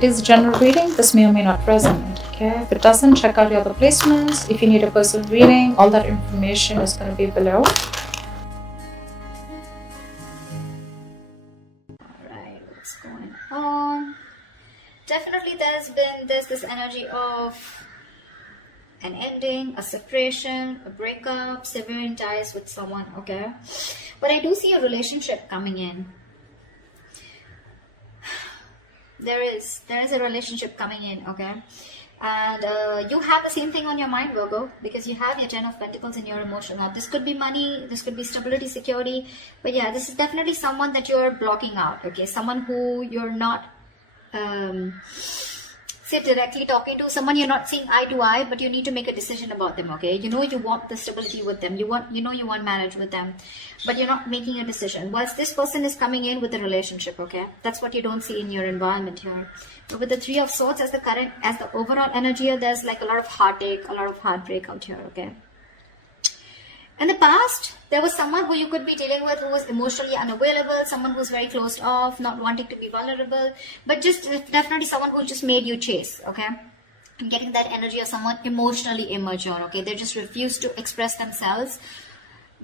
It is a general reading. This may or may not resonate. Okay, if it doesn't, check out your other placements. If you need a personal reading, all that information is going to be below. Alright, what's going on? Definitely there's this energy of an ending, a separation, a breakup, severing ties with someone, okay? But I do see a relationship coming in. There is a relationship coming in, okay? And you have the same thing on your mind, Virgo, because you have your 10 of Pentacles in your emotion. Now, this could be money, this could be stability, security, but yeah, this is definitely someone that you're blocking out, okay? Someone who you're not, say, directly talking to, someone you're not seeing eye to eye, but you need to make a decision about them, okay? You know you want the stability with them, you want marriage with them, but you're not making a decision. Whilst this person is coming in with a relationship, okay? That's what you don't see in your environment here. But with the Three of Swords as the overall energy here, there's like a lot of heartache, a lot of heartbreak out here, okay? In the past, there was someone who you could be dealing with who was emotionally unavailable, someone who's very closed off, not wanting to be vulnerable, but just definitely someone who just made you chase, okay? I'm getting that energy of someone emotionally immature, okay? They just refuse to express themselves,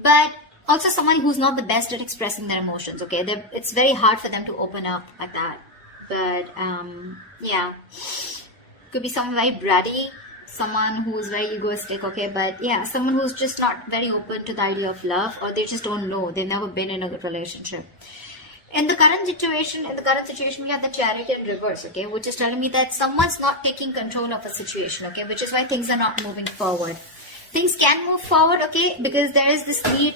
but also someone who's not the best at expressing their emotions, okay? It's very hard for them to open up like that, but yeah, could be someone very bratty, someone who's very egoistic, okay? But yeah, someone who's just not very open to the idea of love, or they just don't know, they've never been in a good relationship. In the current situation, we have the Chariot in reverse, okay, which is telling me that someone's not taking control of a situation, okay, which is why things are not moving forward. Things can move forward, okay, because there is this need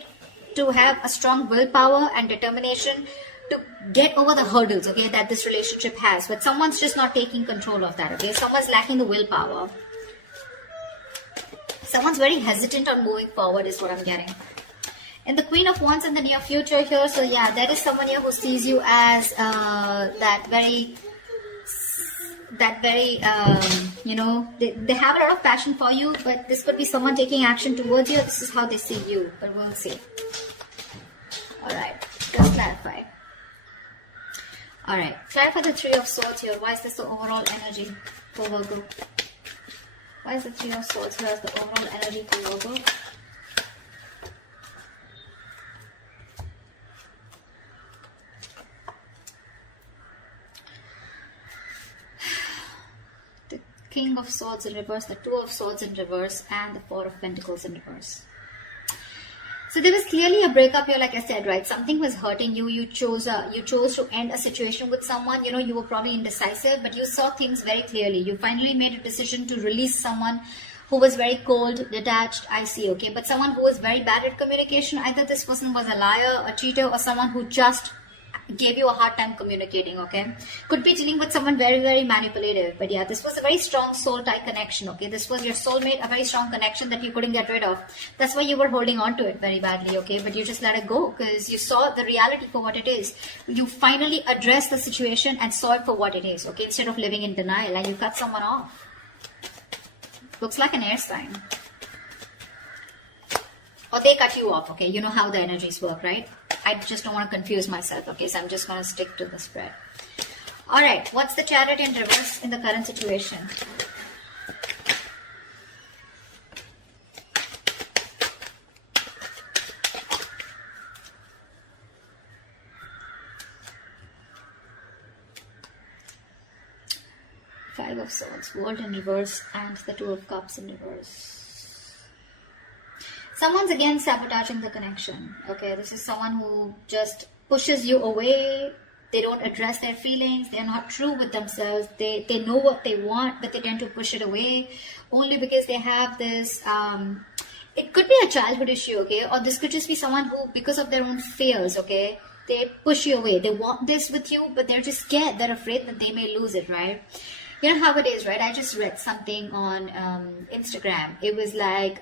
to have a strong willpower and determination to get over the hurdles, okay, that this relationship has, but someone's just not taking control of that, okay? Someone's lacking the willpower. Someone's very hesitant on moving forward is what I'm getting. And the Queen of Wands in the near future here, so yeah, there is someone here who sees you as that very, you know, they have a lot of passion for you, but this could be someone taking action towards you. This is how they see you, but we'll see. Alright, let's clarify. Alright, clarify the Three of Swords here. Why is this the overall energy for Virgo? Why is the Three of Swords here as the overall energy for Virgo? The King of Swords in reverse, the Two of Swords in reverse, and the Four of Pentacles in reverse. So there was clearly a breakup here, like I said, right? Something was hurting you. You chose to end a situation with someone. You know, you were probably indecisive, but you saw things very clearly. You finally made a decision to release someone who was very cold, detached, icy, okay? But someone who was very bad at communication. Either this person was a liar, a cheater, or someone who just gave you a hard time communicating, okay? Could be dealing with someone very, very manipulative. But yeah, this was a very strong soul tie connection, okay? This was your soulmate, a very strong connection that you couldn't get rid of. That's why you were holding on to it very badly, okay? But you just let it go because you saw the reality for what it is. You finally addressed the situation and saw it for what it is, okay? Instead of living in denial, and you cut someone off. Looks like an air sign. Or they cut you off, okay? You know how the energies work, right? I just don't want to confuse myself, okay? So I'm just going to stick to the spread. Alright, what's the Chariot in reverse in the current situation? Five of Swords, World in reverse, and the Two of Cups in reverse. Someone's again sabotaging the connection, okay? This is someone who just pushes you away. They don't address their feelings. They're not true with themselves. They know what they want, but they tend to push it away only because they have this, it could be a childhood issue, okay? Or this could just be someone who, because of their own fears, okay? They push you away. They want this with you, but they're just scared. They're afraid that they may lose it, right? You know how it is, right? I just read something on Instagram. It was like,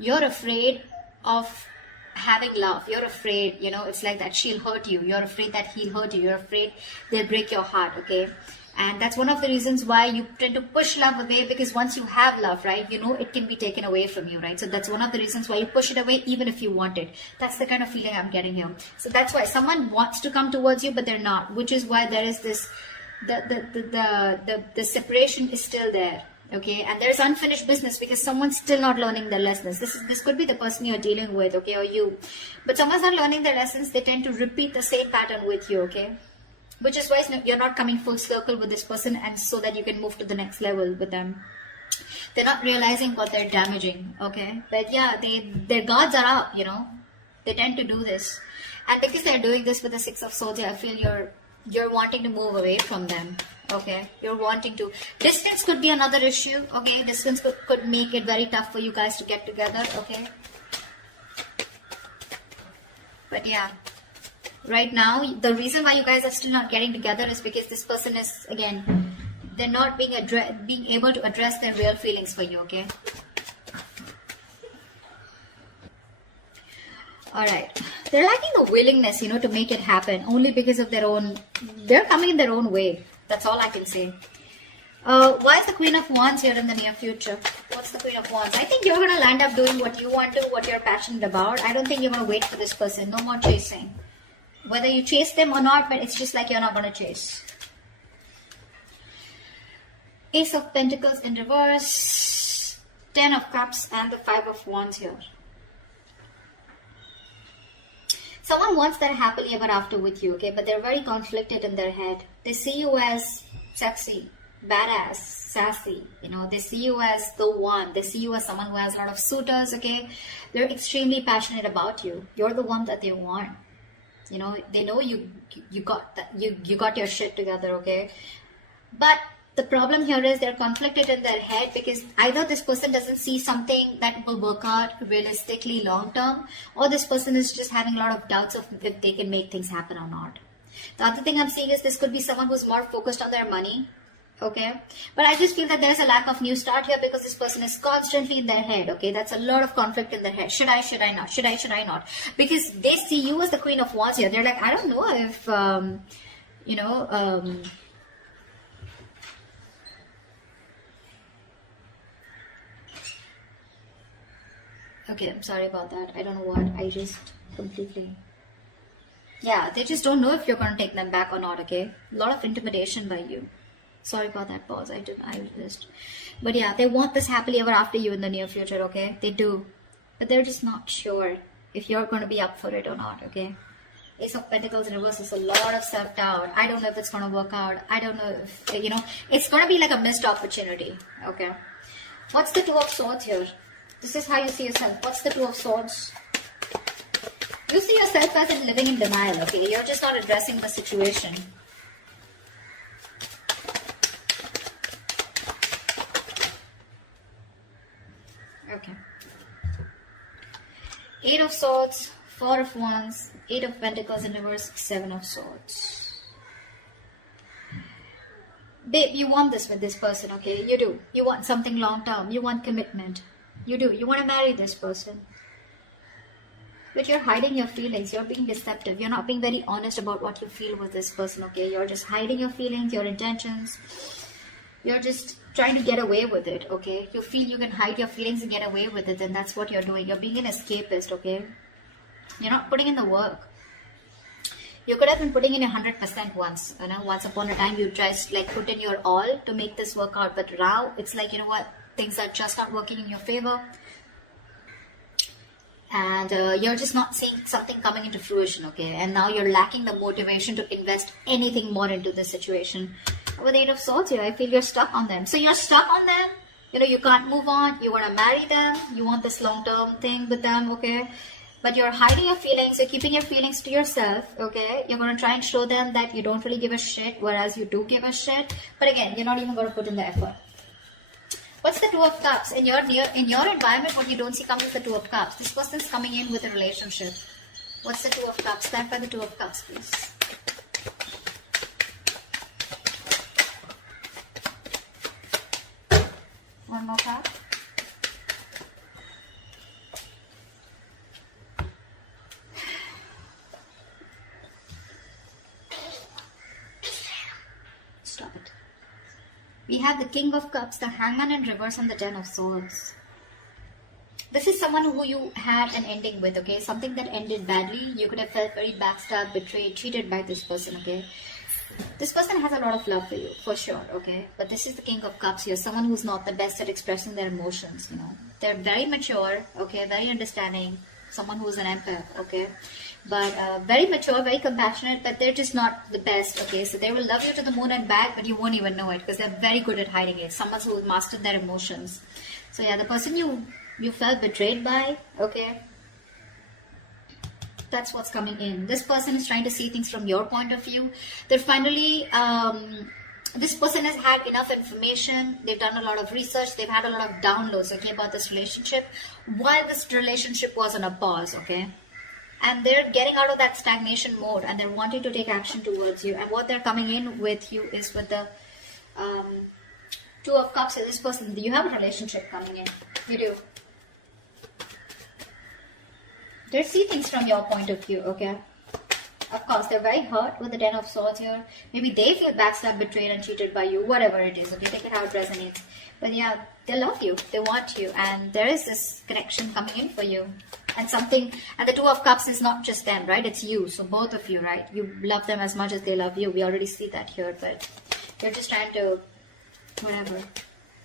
you're afraid of having love. You're afraid, you know, it's like that she'll hurt you. You're afraid that he'll hurt you. You're afraid they'll break your heart, okay? And that's one of the reasons why you tend to push love away, because once you have love, right, you know it can be taken away from you, right? So that's one of the reasons why you push it away even if you want it. That's the kind of feeling I'm getting here. So that's why someone wants to come towards you, but they're not, which is why there is this the separation is still there. Okay, and there's unfinished business because someone's still not learning their lessons. This could be the person you're dealing with, okay, or you. But someone's not learning their lessons. They tend to repeat the same pattern with you, okay? Which is why you're not coming full circle with this person, and so that you can move to the next level with them. They're not realizing what they're damaging, okay? But yeah, their guards are up, you know. They tend to do this. And because they're doing this with the Six of Swords, I feel you're wanting to move away from them. Okay, you're wanting to. Distance could be another issue. Okay, distance could make it very tough for you guys to get together. Okay, but yeah, right now the reason why you guys are still not getting together is because this person is, again, they're not being able to address their real feelings for you. Okay. All right, they're lacking the willingness, you know, to make it happen, only because of their own. They're coming in their own way. That's all I can say. Why is the Queen of Wands here in the near future? What's the Queen of Wands? I think you're going to land up doing what you want to, what you're passionate about. I don't think you're going to wait for this person. No more chasing. Whether you chase them or not, but it's just like you're not going to chase. Ace of Pentacles in reverse. 10 of Cups and the 5 of Wands here. Someone wants their happily ever after with you, okay? But they're very conflicted in their head. They see you as sexy, badass, sassy. You know, they see you as the one. They see you as someone who has a lot of suitors, okay? They're extremely passionate about you. You're the one that they want. You know, they know you got that. You got your shit together, okay? But the problem here is they're conflicted in their head because either this person doesn't see something that will work out realistically long term, or this person is just having a lot of doubts of if they can make things happen or not. The other thing I'm seeing is this could be someone who's more focused on their money, okay? But I just feel that there's a lack of new start here because this person is constantly in their head, okay? That's a lot of conflict in their head. Should I not? Should I not? Because they see you as the Queen of Wands here. They're like, I don't know if, okay, I'm sorry about that. I don't know what. I just completely... Yeah, they just don't know if you're going to take them back or not, okay? A lot of intimidation by you. Sorry about that pause. But yeah, they want this happily ever after you in the near future, okay? They do. But they're just not sure if you're going to be up for it or not, okay? Ace of Pentacles in reverse is a lot of self-doubt. I don't know if it's going to work out. I don't know if, you know, it's going to be like a missed opportunity, okay? What's the Two of Swords here? This is how you see yourself. What's the Two of Swords? You see yourself as in living in denial, okay? You're just not addressing the situation. Okay. 8 of Swords, 4 of Wands, 8 of Pentacles in reverse, 7 of Swords. Babe, you want this with this person, okay? You do. You want something long term. You want commitment. You do. You want to marry this person. But you're hiding your feelings. You're being deceptive. You're not being very honest about what you feel with this person, okay? You're just hiding your feelings, your intentions. You're just trying to get away with it, okay? You feel you can hide your feelings and get away with it, and that's what you're doing. You're being an escapist, okay? You're not putting in the work. You could have been putting in 100% once, you know, once upon a time you just like put in your all to make this work out. But now it's like, you know what, things are just not working in your favor. And you're just not seeing something coming into fruition, okay? And now you're lacking the motivation to invest anything more into this situation. With 8 of Swords here, I feel you're stuck on them. So you're stuck on them. You know, you can't move on. You want to marry them. You want this long-term thing with them, okay? But you're hiding your feelings. You're keeping your feelings to yourself, okay? You're going to try and show them that you don't really give a shit, whereas you do give a shit. But again, you're not even going to put in the effort. What's the Two of Cups? In your environment, what you don't see coming is the Two of Cups. This person's coming in with a relationship. What's the Two of Cups? Clarify the Two of Cups, please. One more card. Stop it. We have the King of Cups, the Hangman in reverse, and the 10 of Swords. This is someone who you had an ending with, okay? Something that ended badly. You could have felt very backstabbed, betrayed, cheated by this person, okay? This person has a lot of love for you, for sure, okay? But this is the King of Cups here, someone who's not the best at expressing their emotions, you know. They're very mature, okay, very understanding, someone who's an empath, okay? But very mature, very compassionate, but they're just not the best, okay? So they will love you to the moon and back, but you won't even know it because they're very good at hiding it. Someone who mastered their emotions. So yeah, the person you felt betrayed by, okay? That's what's coming in. This person is trying to see things from your point of view. They're finally, this person has had enough information. They've done a lot of research. They've had a lot of downloads, okay, about this relationship while this relationship was on a pause, okay? And they're getting out of that stagnation mode and they're wanting to take action towards you. And what they're coming in with you is with the Two of Cups. This person, you have a relationship coming in. You do. They see things from your point of view, okay? Of course, they're very hurt with the Ten of Swords here. Maybe they feel backstabbed, betrayed, and cheated by you. Whatever it is, okay? Take it how it resonates. But yeah, they love you. They want you. And there is this connection coming in for you. And something, and the Two of Cups is not just them, right? It's you. So both of you, right? You love them as much as they love you. We already see that here. But you're just trying to, whatever,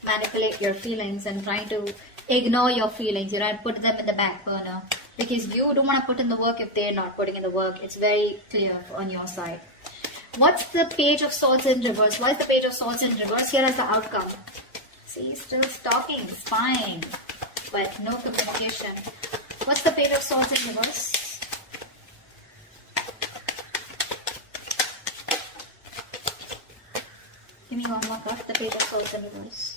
manipulate your feelings and trying to ignore your feelings, you know, and put them in the back burner. Because you don't want to put in the work if they're not putting in the work. It's very clear on your side. What's the Page of Swords in reverse? Why is the Page of Swords in reverse? Here is the outcome. See, still stalking, spying, but no communication. What's the Page of Swords in reverse? Give me one more card. The Page of Swords in reverse.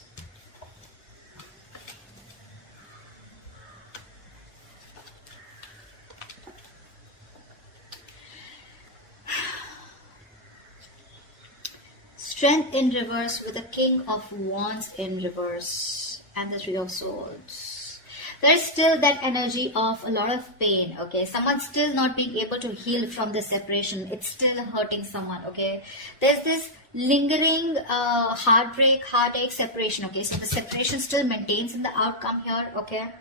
Strength in reverse with the King of Wands in reverse and the Three of Swords. There is still that energy of a lot of pain, okay? Someone's still not being able to heal from the separation. It's still hurting someone, okay? There's this lingering heartbreak, heartache, separation, okay? So the separation still maintains in the outcome here, okay?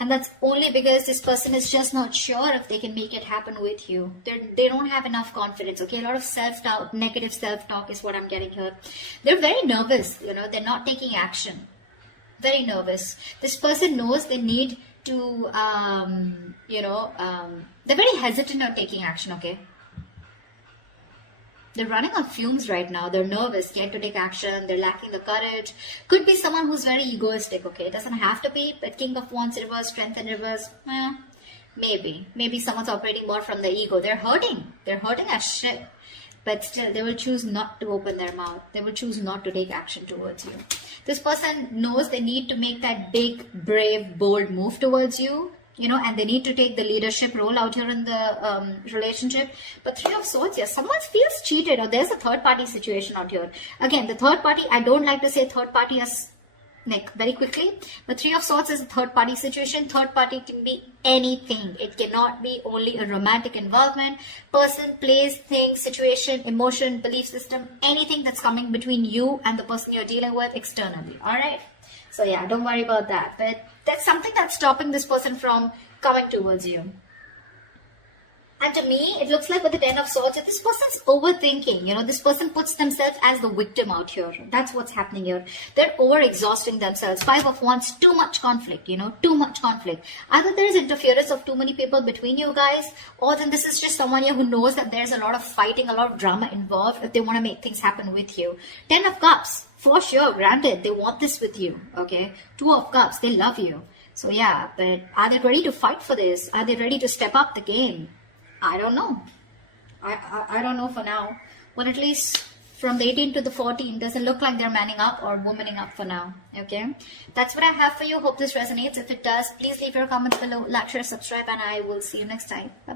And that's only because this person is just not sure if they can make it happen with you. They don't have enough confidence, okay? A lot of self-doubt, negative self-talk is what I'm getting here. They're very nervous, you know. They're not taking action. Very nervous. This person knows they need to, they're very hesitant on taking action, okay? They're running on fumes right now. They're nervous, scared to take action. They're lacking the courage. Could be someone who's very egoistic, okay? It doesn't have to be, but King of Wands in reverse, Strength in reverse, maybe. Maybe someone's operating more from the ego. They're hurting. They're hurting as shit. But still, they will choose not to open their mouth. They will choose not to take action towards you. This person knows they need to make that big, brave, bold move towards you. You know, and they need to take the leadership role out here in the relationship. But Three of Swords here, someone feels cheated or there's a third party situation out here. Again, the third party, I don't like to say third party as like very quickly, but Three of Swords is a third party situation. Third party can be anything. It cannot be only a romantic involvement. Person, place, thing, situation, emotion, belief system, anything that's coming between you and the person you're dealing with externally. All right. So yeah, don't worry about that. But that's something that's stopping this person from coming towards you. And to me, it looks like with the Ten of Swords, this person's overthinking. You know, this person puts themselves as the victim out here. That's what's happening here. They're over-exhausting themselves. Five of Wands, too much conflict, you know, too much conflict. Either there's interference of too many people between you guys, or then this is just someone here who knows that there's a lot of fighting, a lot of drama involved if they want to make things happen with you. Ten of Cups, for sure, granted, they want this with you, okay? Two of Cups, they love you. So yeah, but are they ready to fight for this? Are they ready to step up the game? I don't know. I don't know for now. But at least from the 18 to the 14, doesn't look like they're manning up or womaning up for now. Okay? That's what I have for you. Hope this resonates. If it does, please leave your comments below. Like, share, subscribe, and I will see you next time. Bye.